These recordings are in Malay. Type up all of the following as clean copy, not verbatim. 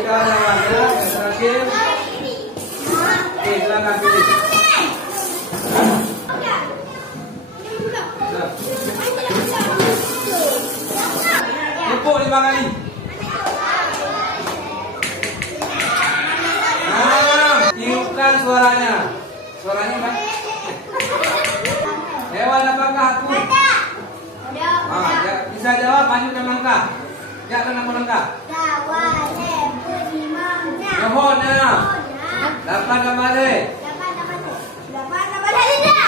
Pilihkan lawannya yang terakhir. Oke, silakan pilih. Tepuk 5 kali. Nah, tiupkan suaranya. Suaranya Mbak. Hewan apakah aku? Bisa jawab, maju dan langkah. Ya, nama langkah. Johornya. 8 nama deh. 8 nama Halida.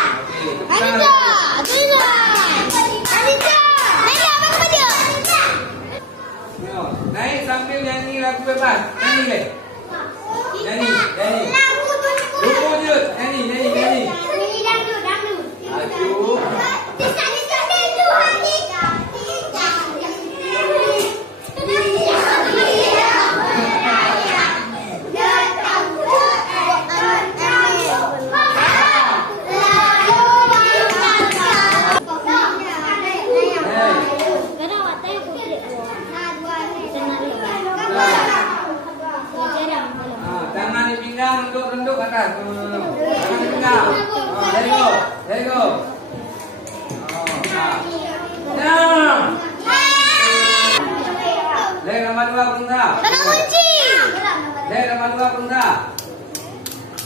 Naik sambil nyanyi lagu bebas. Nyanyi deh. Nyanyi. Lupa je. Nyanyi. Aduh. Jangan dipinggang, renduk atas. Jangan dipinggang. There you go. Leg nomor 2 Bunda. Tangan kunci. Leg nomor 2 Bunda.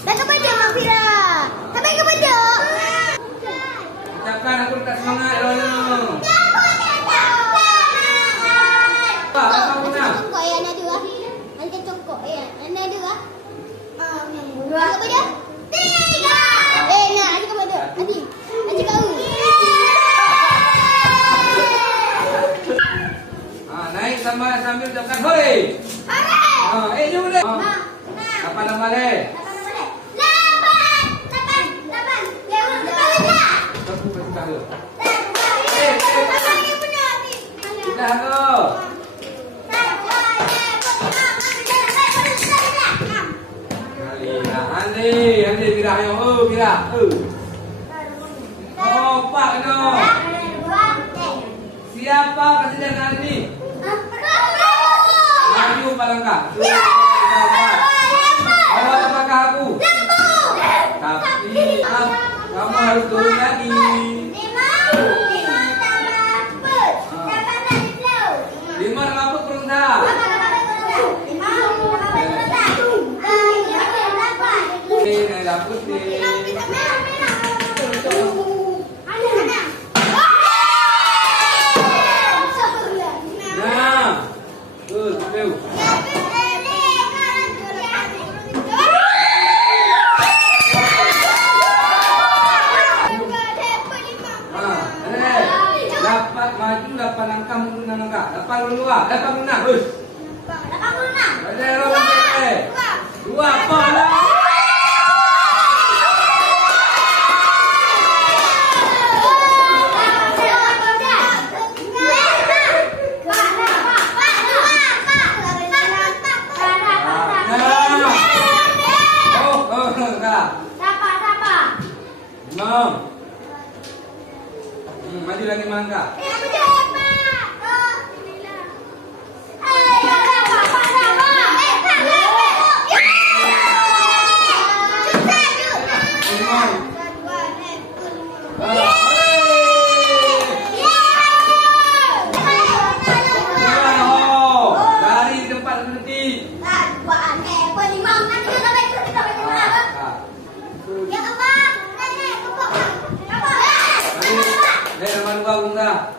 Dan kepada Mak Fira. Sampai kepada. Ucapkan aku tak semangat dulu. Apa Bunda? Congkok ya ada dua. Nanti congkok ya. Ada dua. Kepada 3. Nak ada kepada. Nanti kau. Naik sambil ucapkan hore. Jom deh. Apa nama deh? 8. Ya, Sudah tu. Andi Fira ayo. Fira. Oh, Pak no. Siapa presiden hari ini? Maju Palangka. Awak apakah aku? Tapi kamu harus turun lagi. 5 rambut berusaha. Ini rambut nih. Maju 8 langkah mundur 6 langkah. 82, 86. Dua apa lah? Maju lagi mangga. Dari tempat berhenti. Dari nomor 2 Bunda.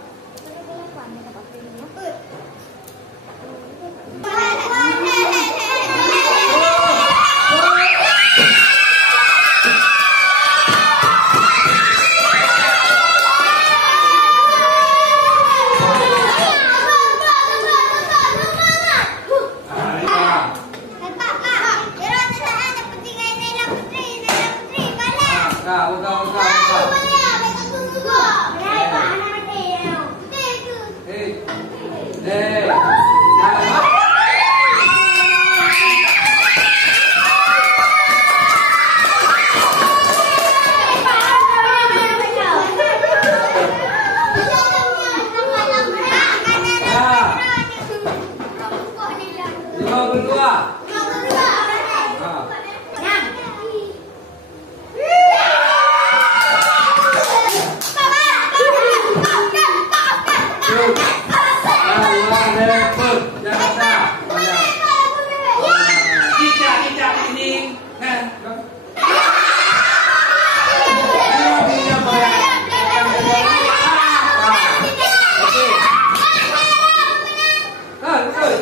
52. Cicak ini.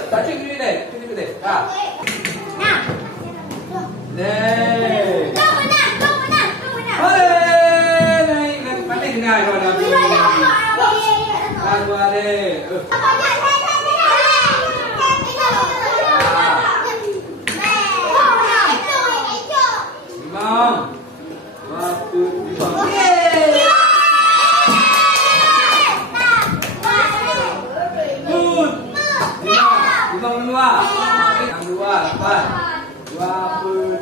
Tak cik ni deh. Tak. Deh. Naik pandai dengar kau dah. Dua deh. Imam. Waktu Imam dua. Yang dua 8. 20.